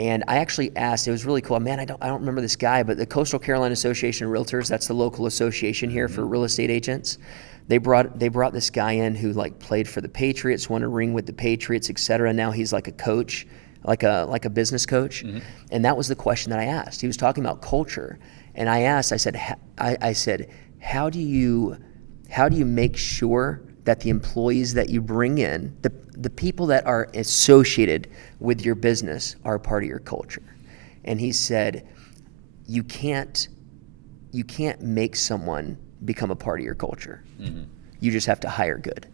And I actually asked, it was really cool, man, I don't remember this guy, but the Coastal Carolina Association of Realtors, that's the local association here for real estate agents. They brought this guy in who like played for the Patriots, won a ring with the Patriots, et cetera. Now he's like a coach, like a business coach. And that was the question that I asked. He was talking about culture. And I said, how do you make sure that the employees that you bring in, the people that are associated with your business are a part of your culture? And he said, you can't make someone become a part of your culture. You just have to hire good.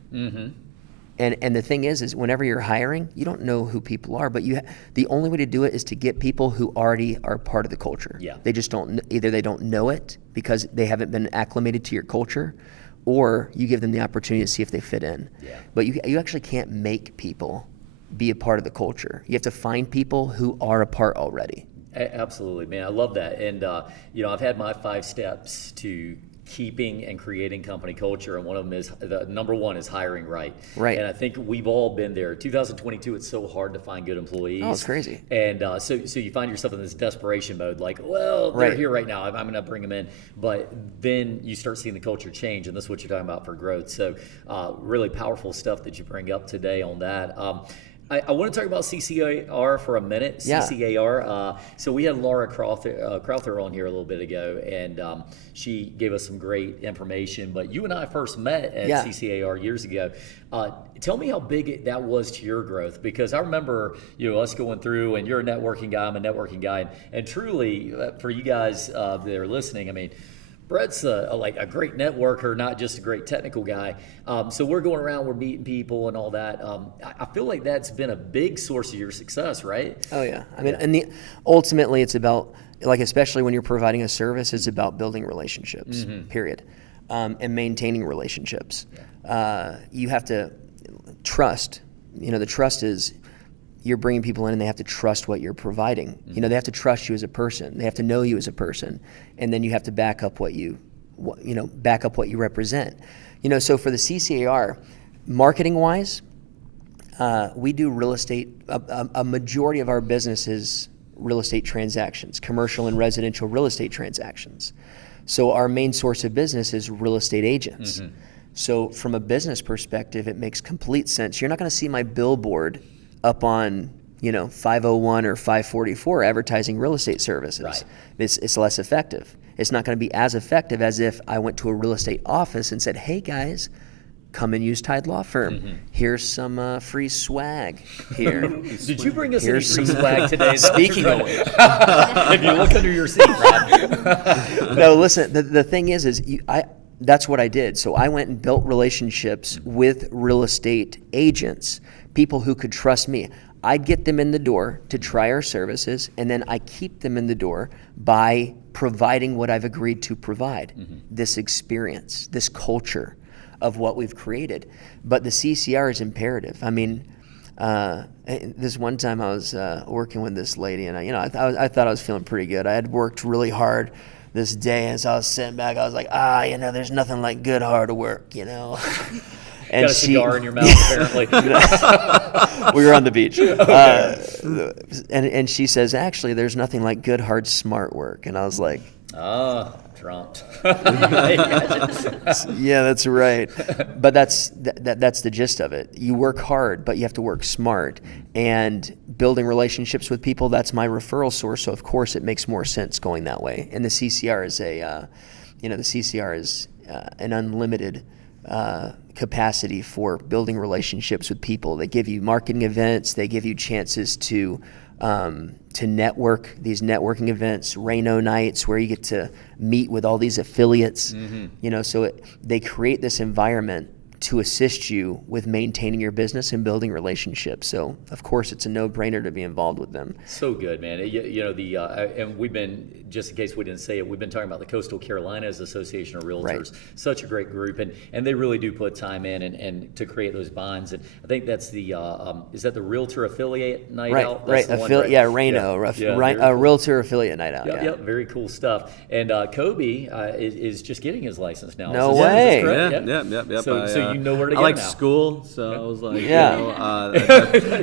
And the thing is whenever you're hiring, you don't know who people are, but the only way to do it is to get people who already are part of the culture. Yeah. They just either they don't know it because they haven't been acclimated to your culture, or you give them the opportunity to see if they fit in. Yeah. But you actually can't make people be a part of the culture. You have to find people who are a part already. Absolutely, man. I love that. And, I've had my 5 steps to keeping and creating company culture, and one of them is number 1 is hiring right. Right. And I think we've all been there. 2022, it's so hard to find good employees. Oh, it's crazy. And so you find yourself in this desperation mode, like, well, they're here right now, I'm going to bring them in. But then you start seeing the culture change, and this is what you're talking about for growth. So really powerful stuff that you bring up today on that. I want to talk about CCAR for a minute. Yeah. CCAR. So we had Laura Crowther on here a little bit ago, and she gave us some great information. But you and I first met at CCAR years ago. Tell me how big that was to your growth, because I remember us going through, and you're a networking guy, I'm a networking guy, and truly for you guys that are listening, I mean, Brett's a great networker, not just a great technical guy. So we're going around, we're meeting people and all that. I feel like that's been a big source of your success, right? Oh yeah. I mean, and ultimately it's about, like, especially when you're providing a service, it's about building relationships, period, and maintaining relationships. You have to trust. The trust is, you're bringing people in and they have to trust what you're providing. They have to trust you as a person. They have to know you as a person. And then you have to back up what you represent. So for the CCAR, marketing wise, we do real estate. A majority of our business is real estate transactions, commercial and residential real estate transactions. So our main source of business is real estate agents. So from a business perspective, it makes complete sense. You're not going to see my billboard up on 501 or 544 advertising real estate services. Right. It's less effective. It's not going to be as effective as if I went to a real estate office and said, hey guys, come and use Tide Law Firm. Here's some free swag here. Did you bring us any free swag today? Speaking of which. If you look under your seat, Brad. No, listen, the thing is that's what I did. So I went and built relationships with real estate agents, people who could trust me. I get them in the door to try our services, and then I keep them in the door by providing what I've agreed to provide, this experience, this culture of what we've created. But the CCR is imperative. I mean, this one time I was working with this lady, and I thought I was feeling pretty good. I had worked really hard this day, and so I was sitting back. I was like, there's nothing like good hard work, And Got a cigar in your mouth, apparently. We were on the beach. And she says, actually, there's nothing like good, hard, smart work. And I was like, Trumped. yeah, that's right. But that's the gist of it. You work hard, but you have to work smart. And building relationships with people, that's my referral source. So, of course, it makes more sense going that way. And the CCR is an unlimited capacity for building relationships with people. They give you marketing events. They give you chances to network, these networking events, Reno nights where you get to meet with all these affiliates. So they create this environment to assist you with maintaining your business and building relationships. So, of course, it's a no-brainer to be involved with them. So good, man. And we've been, just in case we didn't say it, we've been talking about the Coastal Carolinas Association of Realtors. Right. Such a great group, and they really do put time in and to create those bonds. And I think that's is that the Realtor Affiliate Night Out? That's the one, right? Yeah, Reno, cool. Realtor Affiliate Night Out. Yep, very cool stuff. And Kobe is just getting his license now. No Is way. Yep. So you know where to I go like now. school, so I was like, Yeah.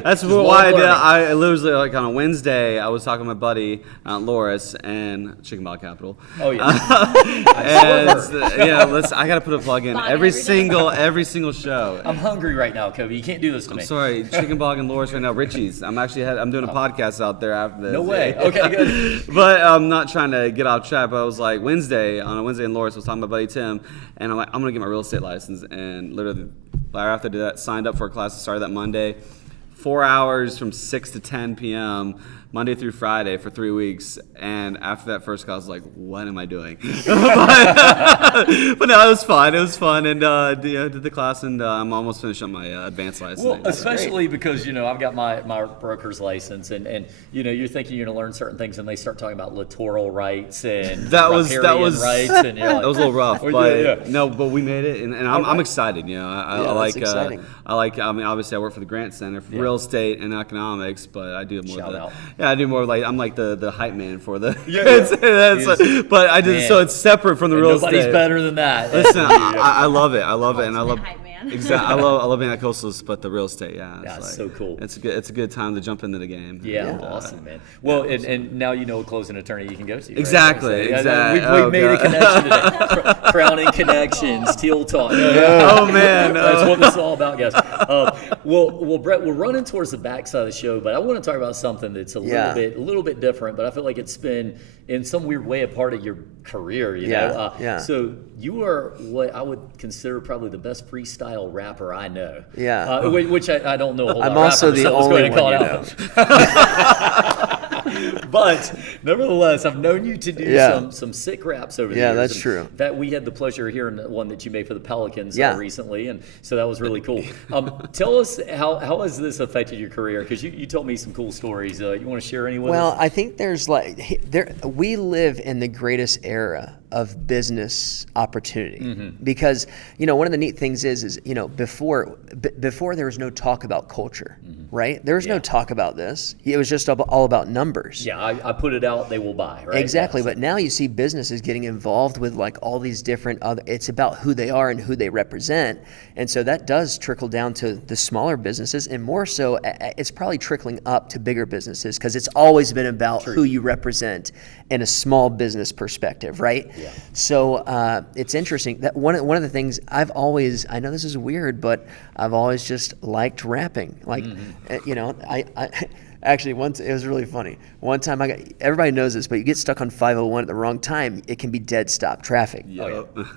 that's why I did. I literally, like, on a Wednesday, I was talking to my buddy, Loris, and Chicken Ball Capital. Oh, yeah. Listen, I got to put a plug in every single show. I'm hungry right now, Kobe. You can't do this to me. Sorry, Chicken Bog and Loris right now. Richie's. I'm doing a podcast out there after this. No way. Okay, good. But I'm not trying to get off track. But I was like, on a Wednesday, and Loris was talking to my buddy Tim, and I'm like, I'm gonna get my real estate license. And literally, right after I did that, signed up for a class that started that Monday. 4 hours from 6 to 10 p.m. Monday through Friday for 3 weeks, and after that first class, I was like, "What am I doing?" but no, it was fun. It was fun, and did the class, and I'm almost finished on my advanced license. Well, especially because I've got my broker's license, and you're thinking you're gonna learn certain things, and they start talking about littoral rights and riparian rights, and you're like, that was a little rough, Oh, but yeah. no, but we made it, and I'm excited. I like exciting. I mean, obviously, I work for the Grant Center for real estate and economics, but I do more. Shout out. Yeah, I do more like I'm like the hype man for the. But I did so it's separate from the real estate. Nobody's better than that. Listen, I love it. I love it, and I love. Hype man. Exactly, I love being at Coastal, but the real estate, It's so cool. It's a good time to jump into the game. Yeah, awesome, man. Well, and now you know a closing attorney you can go to. Right? Exactly. We've made a connection today. Crowning connections, Teal talk. Oh man, that's what this is all about, guys. Well, Brett, we're running towards the backside of the show, but I want to talk about something that's a little bit different. But I feel like it's been in some weird way a part of your career. You know. So you are what I would consider probably the best freestyle rapper I know. Yeah. Which I don't know a whole lot. I'm also the only one you know. But nevertheless, I've known you to do some sick raps over the years. Yeah, that's true. In fact, we had the pleasure of hearing one that you made for the Pelicans recently, and so that was really cool. Tell us how has this affected your career? Because you told me some cool stories. You want to share any with us? Well, I think we live in the greatest era of business opportunity because one of the neat things is before there was no talk about culture, right? There was no talk about this. It was just all about numbers. Yeah, I put it out, they will buy, right? Exactly, Yes. but now you see businesses getting involved with like all these different other. It's about who they are and who they represent, and so that does trickle down to the smaller businesses, and more so, it's probably trickling up to bigger businesses because it's always been about who you represent in a small business perspective, right? Yeah. So it's interesting that one of the things I know this is weird, but I've always just liked rapping. Like, I actually once it was really funny. One time everybody knows this, but you get stuck on 501 at the wrong time, it can be dead stop traffic.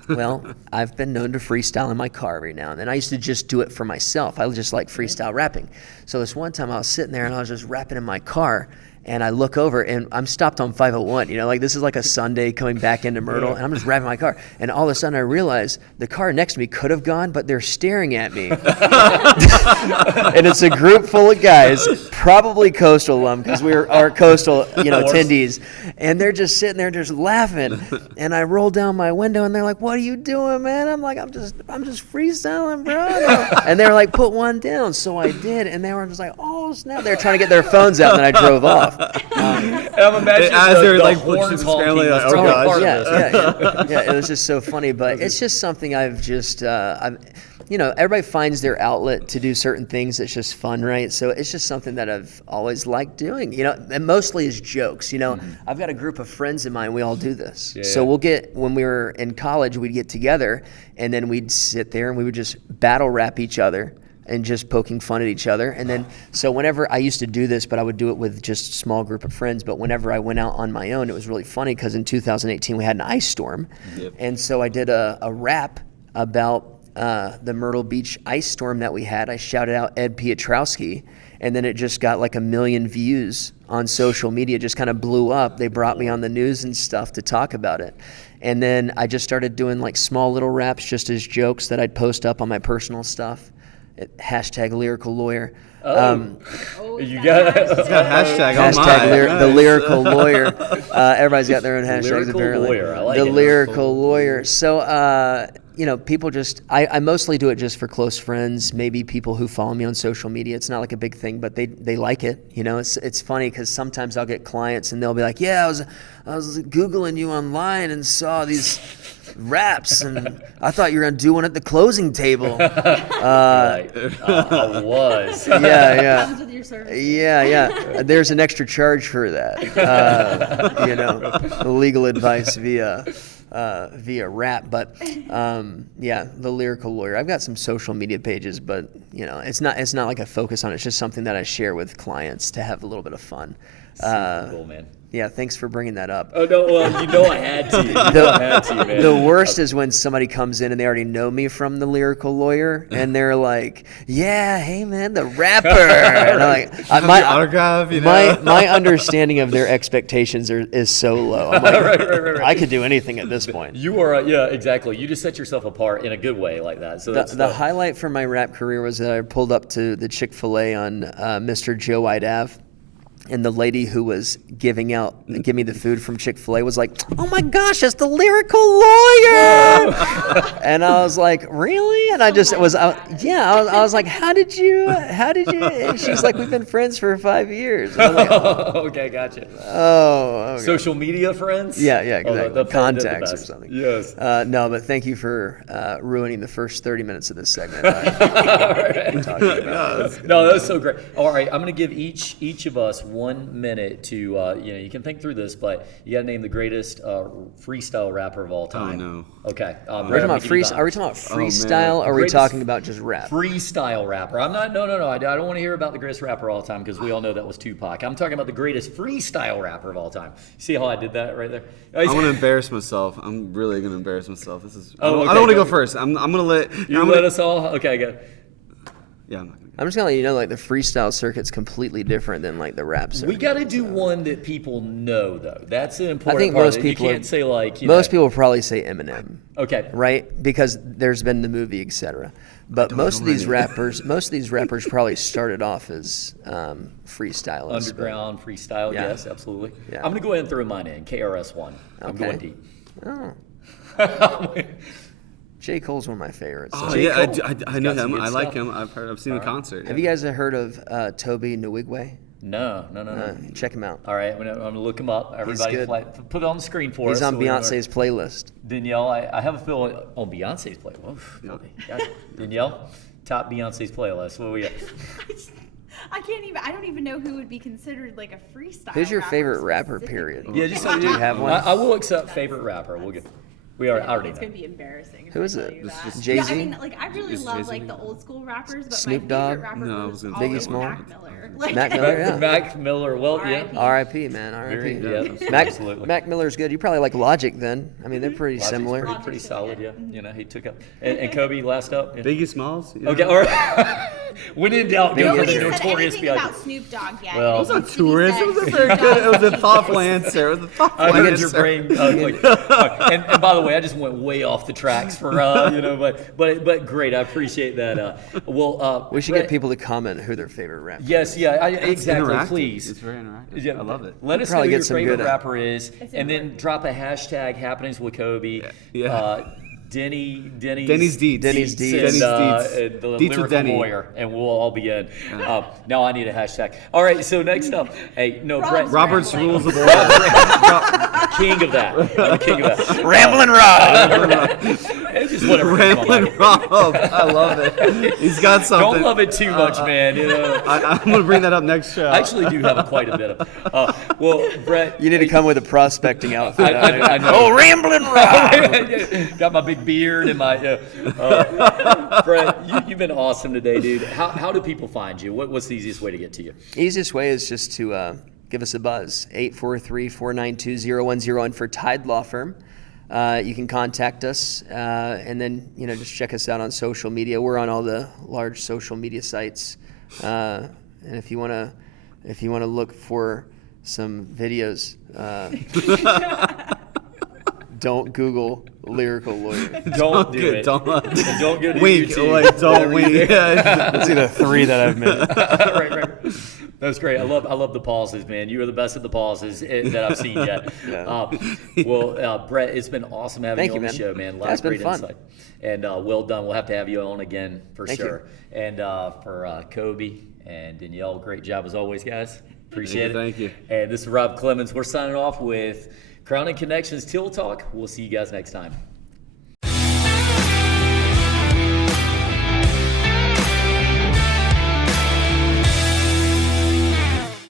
Well, I've been known to freestyle in my car every now and then. I used to just do it for myself. I just like freestyle rapping. So this one time I was sitting there and I was just rapping in my car. And I look over, and I'm stopped on 501. Like this is like a Sunday coming back into Myrtle, and I'm just revving my car. And all of a sudden, I realize the car next to me could have gone, but they're staring at me. And it's a group full of guys, probably Coastal alum, because we are Coastal, attendees. And they're just sitting there, just laughing. And I roll down my window, and they're like, "What are you doing, man?" I'm like, "I'm just freestyling, bro." And they're like, "Put one down." So I did, and they were just like, "Oh snap!" They're trying to get their phones out, and then I drove off. And I'm imagining as they're like horns scrambling, honking like, was oh, totally gosh. part of this. Yeah, it was just so funny, but it's just something I've just, everybody finds their outlet to do certain things. It's just fun, right? So it's just something that I've always liked doing, and mostly is jokes. I've got a group of friends of mine, we all do this. Yeah, so yeah. When we were in college, we'd get together, and then we'd sit there and we would just battle rap each other and just poking fun at each other. And then, so whenever I used to do this, but I would do it with just a small group of friends, but whenever I went out on my own, it was really funny because in 2018 we had an ice storm. Yep. And so I did a rap about the Myrtle Beach ice storm that we had. I shouted out Ed Piotrowski, and then it just got like 1 million views on social media, just kind of blew up. They brought me on the news and stuff to talk about it. And then I just started doing like small little raps just as jokes that I'd post up on my personal stuff. Hashtag lyrical lawyer. You got it. It's got hashtag. Hashtag the lyrical lawyer. Everybody's got their own hashtags Lyrical apparently. lawyer. I like the it. lyrical lawyer. So, people just, I mostly do it just for close friends, maybe people who follow me on social media. It's not like a big thing, but they like it. It's funny because sometimes I'll get clients and they'll be like, "Yeah, I was Googling you online and saw these raps, and I thought you were gonna do one at the closing table." I was. Yeah. Comes with your service. Yeah. There's an extra charge for that. Legal advice via rap. But the lyrical lawyer. I've got some social media pages, but it's not like a focus on it. It's just something that I share with clients to have a little bit of fun. Super cool, man. Yeah, thanks for bringing that up. Oh no, well, I had to. I had to, man. The worst is when somebody comes in and they already know me from the lyrical lawyer, and they're like, "Yeah, hey man, the rapper." And I'm like, my autograph, my understanding of their expectations is so low. I'm like, Right. I could do anything at this point. You are, exactly. You just set yourself apart in a good way like that. So The highlight for my rap career was that I pulled up to the Chick-fil-A on Mr. Joe White Ave. And the lady who was give me the food from Chick-fil-A was like, "Oh my gosh, that's the lyrical lawyer!" And I was like, "Really?" And I was like, "How did you?" And she's like, "We've been friends for 5 years." And I'm like, okay, gotcha. "Oh, okay." Social media friends? Yeah, exactly. The Contacts or best. something. Yes. No, but thank you for ruining the first 30 minutes of this segment. No, that was so great. All right, I'm going to give each of us 1 minute to, you can think through this, but you got to name the greatest freestyle rapper of all time. Oh, no. Okay. Are we talking about freestyle, or are we Greatest talking about just rap? Freestyle rapper. I'm not. No. I don't want to hear about the greatest rapper of all time because we all know that was Tupac. I'm talking about the greatest freestyle rapper of all time. See how I did that right there? I want to embarrass myself. I'm really gonna embarrass myself. This is. Oh, okay, I don't want to go. go first. I'm gonna let You let us all. Okay, good. Yeah, I'm not gonna. I'm just gonna let you know, like the freestyle circuit's completely different than like the rap circuit. We got to do one that people know, though. That's an important I think part. most of it. people You can't say like most people probably say Eminem, Okay. right? Because there's been the movie, etc. But most of these rappers probably started off as freestylists. Underground freestyle. Yeah. Yes, absolutely. Yeah. I'm gonna go ahead and throw mine in. KRS-One. I'm Okay. going deep. Oh, J. Cole's one of my favorites. Oh So. yeah, Cole. I know He's got some him. good I like stuff. him. I've seen the concert. Have you guys heard of Toby Nwigwe? No. Check him out. All right, I'm gonna look him up. Everybody, good. put it on the screen for us. He's on so we know. Beyonce's playlist. Danielle, I have a feeling on Beyonce's playlist. Oof, okay, gotcha. Danielle, top Beyonce's playlist. What we got? I don't even know who would be considered like a freestyle. Who's your rapper favorite rapper? specifically. Period. Yeah, just Do you have one? I will accept favorite rapper. We'll get. We are already It's know. gonna be embarrassing. Who if I is tell it? you It's that. just Jay-Z? Yeah, I mean, like I really Is love Jay-Z like the name? old school rappers, but Snoop my Dogg? favorite rapper No, I was was gonna always Biggie Small? Mac Miller. Like, Mac Miller, yeah. Mac Miller, well, yeah. R.I.P. R.I.P. man, Very, R.I.P. yeah, Mac, absolutely. Mac Miller's good. You probably like Logic then. I mean, they're pretty Logic's similar. Pretty Logic's solid, really yeah. good. You know, he took up. And Kobe last up. Yeah. Biggie Smalls. you know? Okay, all right. When in doubt, go for Nobody the said notorious anything B.I.G. about Snoop Dogg yet. Well, It It was It was needs a to be tourist. said It was a Snoop very good. It was a Dogg. thoughtful answer. It was a thoughtful I heard answer. your brain. And by the way, I just went way off the tracks for but great. I appreciate that. We should Brett, get people to comment who their favorite rapper. Yes, yeah, exactly. Interactive. Please. It's very interactive. Yeah, I love it. Let us know Probably who get your some favorite good, rapper is, It's and then important. drop a hashtag happenings with Kobe. Yeah. Denny's Deeds. Denny's Deeds. Denny's and, Deeds. the Deeds with lyrical Denny. lawyer, and we'll all be in. Now I need a hashtag. All right, so next up, hey, no, Brett, Robert's Rambling. Rules of Order. king of that, I'm the king of that. Ramblin' Rob. It's just whatever. comes to my mind. Ramblin' Rob. I love it. He's got something. Don't love it too much, man. You know. I'm going to bring that up next show. I actually do have quite a bit of. Well, Brett, You need to come with a prospecting outfit. I know. Oh, Ramblin' Rob. Got my big beard and my. Brett, you've been awesome today, dude. How do people find you? What's the easiest way to get to you? Easiest way is just to give us a buzz, 843-492-0101 for Tide Law Firm. You can contact us, and then just check us out on social media. We're on all the large social media sites, and if you wanna look for some videos, don't Google lyrical lawyer. Don't do it. Don't Don't go to wink. YouTube. Like, don't wink. Let's see the 3 that I've made. right. That's great. I love the pauses, man. You are the best at the pauses that I've seen yet. Yeah. Brett, it's been awesome having Thank you on you, the man. show, man. A lot That's of been great fun. insight. And well done. We'll have to have you on again for Thank sure. And for Kobe and Danielle, great job as always, guys. Appreciate it. Thank you. And this is Rob Clemens. We're signing off with Crown and Connections Teal Talk. We'll see you guys next time.